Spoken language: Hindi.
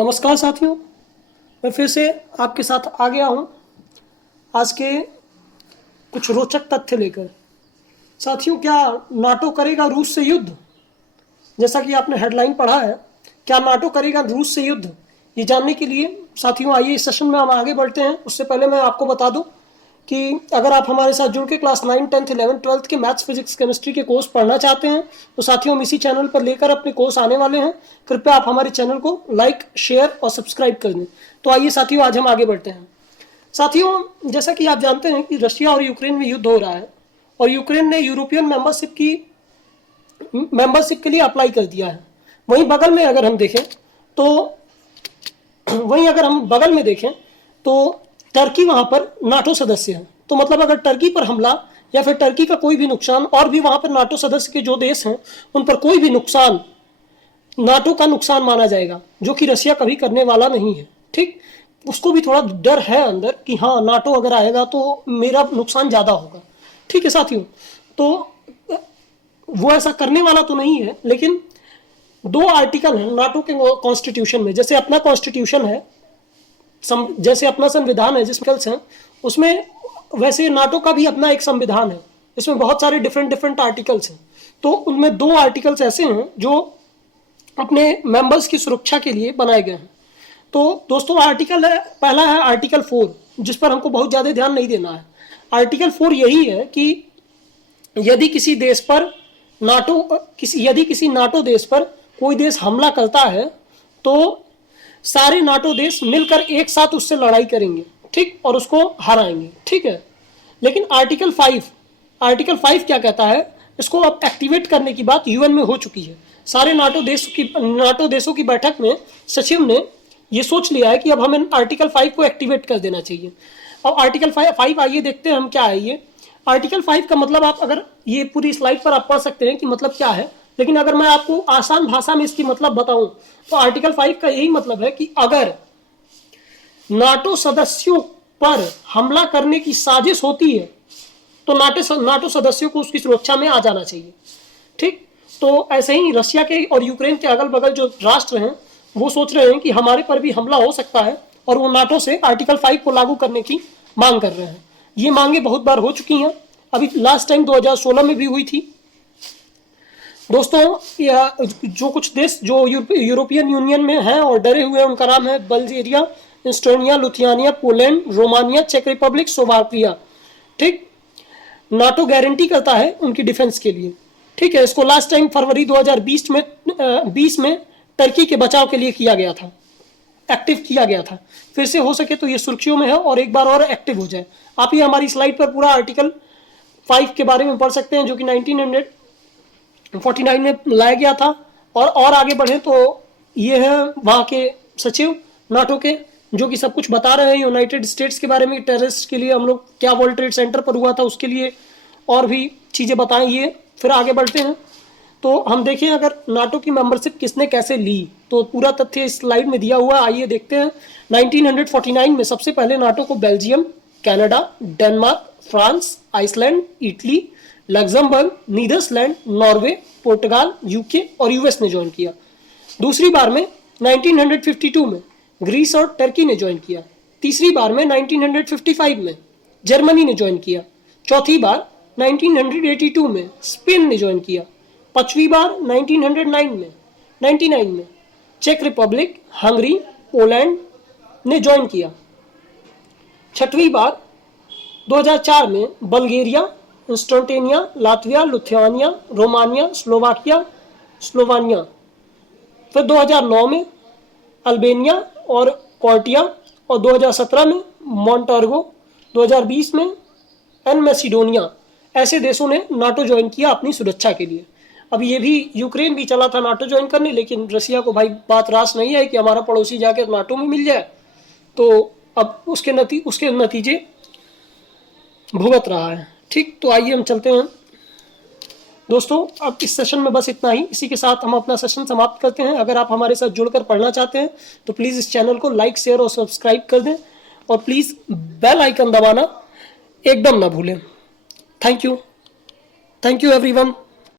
नमस्कार साथियों, मैं फिर से आपके साथ आ गया हूँ आज के कुछ रोचक तथ्य लेकर। साथियों, क्या नाटो करेगा रूस से युद्ध? जैसा कि आपने हेडलाइन पढ़ा है, क्या नाटो करेगा रूस से युद्ध? ये जानने के लिए साथियों आइए इस सेशन में हम आगे बढ़ते हैं। उससे पहले मैं आपको बता दूं कि अगर आप हमारे साथ जुड़ के क्लास 9, 10, 11, 12 के मैथ्स, फिजिक्स, केमिस्ट्री के कोर्स पढ़ना चाहते हैं तो साथियों हम इसी चैनल पर लेकर अपने कोर्स आने वाले हैं। कृपया आप हमारे चैनल को लाइक, शेयर और सब्सक्राइब कर दें। तो आइए साथियों, आज हम आगे बढ़ते हैं। साथियों, जैसा कि आप जानते हैं कि रशिया और यूक्रेन में युद्ध हो रहा है और यूक्रेन ने यूरोपियन मेंबरशिप के लिए अप्लाई कर दिया है। वहीं बगल में अगर हम देखें तो टर्की वहां पर नाटो सदस्य है। तो मतलब अगर टर्की पर हमला या फिर टर्की का कोई भी नुकसान और भी वहां पर नाटो सदस्य के जो देश हैं उन पर कोई भी नुकसान नाटो का नुकसान माना जाएगा, जो कि रशिया कभी करने वाला नहीं है। ठीक, उसको भी थोड़ा डर है अंदर कि हाँ, नाटो अगर आएगा तो मेरा नुकसान ज्यादा होगा। ठीक है साथियों, तो वो ऐसा करने वाला तो नहीं है, लेकिन दो आर्टिकल हैं नाटो के कॉन्स्टिट्यूशन में। जैसे अपना कॉन्स्टिट्यूशन है, जैसे अपना संविधान है जिसमें हैं, उसमें वैसे नाटो का भी अपना एक संविधान है। इसमें बहुत सारे डिफरेंट आर्टिकल्स हैं। तो उनमें दो आर्टिकल्स ऐसे हैं जो अपने मेंबर्स की सुरक्षा के लिए बनाए गए हैं। तो दोस्तों, पहला है आर्टिकल 4, जिस पर हमको बहुत ज्यादा ध्यान नहीं देना है। आर्टिकल 4 यही है कि यदि किसी नाटो देश पर कोई देश हमला करता है तो सारे नाटो देश मिलकर एक साथ उससे लड़ाई करेंगे, ठीक, और उसको हराएंगे। ठीक है, लेकिन आर्टिकल 5 क्या कहता है? इसको अब एक्टिवेट करने की बात यूएन में हो चुकी है। सारे नाटो देशों की बैठक में सचिव ने ये सोच लिया है कि अब हमें आर्टिकल 5 को एक्टिवेट कर देना चाहिए। और आर्टिकल 5 आइए देखते हैं हम क्या है ये। आर्टिकल 5 का मतलब आप अगर ये पूरी स्लाइड पर आप पढ़ सकते हैं कि मतलब क्या है, लेकिन अगर मैं आपको आसान भाषा में इसकी मतलब बताऊं तो आर्टिकल 5 का यही मतलब है कि अगर नाटो सदस्यों पर हमला करने की साजिश होती है तो नाटो सदस्यों को उसकी सुरक्षा में आ जाना चाहिए। ठीक, तो ऐसे ही रशिया के और यूक्रेन के अगल बगल जो राष्ट्र हैं वो सोच रहे हैं कि हमारे पर भी हमला हो सकता है और वो नाटो से आर्टिकल 5 को लागू करने की मांग कर रहे हैं। ये मांगे बहुत बार हो चुकी हैं, अभी लास्ट टाइम 2016 में भी हुई थी। दोस्तों, जो कुछ देश जो यूरोपियन यूनियन में हैं और डरे हुए हैं, उनका नाम है Bulgaria, Estonia, Lithuania, Poland, Romania, चेक रिपब्लिक, स्लोवाकिया। ठीक, नाटो गारंटी करता है उनकी डिफेंस के लिए। ठीक है, इसको लास्ट टाइम फरवरी 2020 में टर्की के बचाव के लिए किया गया था, एक्टिव किया गया था। फिर से हो सके तो ये सुर्खियों में है और एक बार और एक्टिव हो जाए। आप ये हमारी स्लाइड पर पूरा आर्टिकल 5 के बारे में पढ़ सकते हैं, जो कि 1949 में लाया गया था। और आगे बढ़े तो ये है वहाँ के सचिव नाटो के, जो कि सब कुछ बता रहे हैं यूनाइटेड स्टेट्स के बारे में। टेररिस्ट के लिए हम लोग क्या वर्ल्ड ट्रेड सेंटर पर हुआ था उसके लिए और भी चीज़ें बताएं। ये फिर आगे बढ़ते हैं तो हम देखें अगर नाटो की मेंबरशिप किसने कैसे ली, तो पूरा तथ्य इस स्लाइड में दिया हुआ है। आइए देखते हैं। 1949 में सबसे पहले नाटो को Belgium, Canada, Denmark, France, Iceland, Italy, Luxembourg, Netherlands, Norway, पुर्तगाल, यूके और यूएस ने ज्वाइन किया। दूसरी बार में 1952 में ग्रीस और टर्की ने ज्वाइन किया। तीसरी बार में 1955 में जर्मनी ने ज्वाइन किया। चौथी बार 1982 में स्पेन ने ज्वाइन किया। पांचवी बार 1999 में चेक रिपब्लिक, हंगरी, पोलैंड ने ज्वाइन किया। छठवीं बार 2004 में Bulgaria, Estonia, Latvia, Lithuania, Romania, Slovenia. फिर 2009 में अल्बेनिया और क्रोएशिया और 2017 में मोंटेनेग्रो, 2020 में मैसिडोनिया। ऐसे देशों ने नाटो ज्वाइन किया अपनी सुरक्षा के लिए। अब ये भी यूक्रेन भी चला था नाटो ज्वाइन करने, लेकिन रशिया को भाई बात रास नहीं है कि हमारा पड़ोसी जाके नाटो में मिल जाए, तो अब उसके नतीजे भुगत रहा है। ठीक, तो आइए हम चलते हैं दोस्तों। अब इस सेशन में बस इतना ही। इसी के साथ हम अपना सेशन समाप्त करते हैं। अगर आप हमारे साथ जुड़कर पढ़ना चाहते हैं तो प्लीज़ इस चैनल को लाइक, शेयर और सब्सक्राइब कर दें और प्लीज़ बेल आइकन दबाना एकदम ना भूलें। Thank you everyone.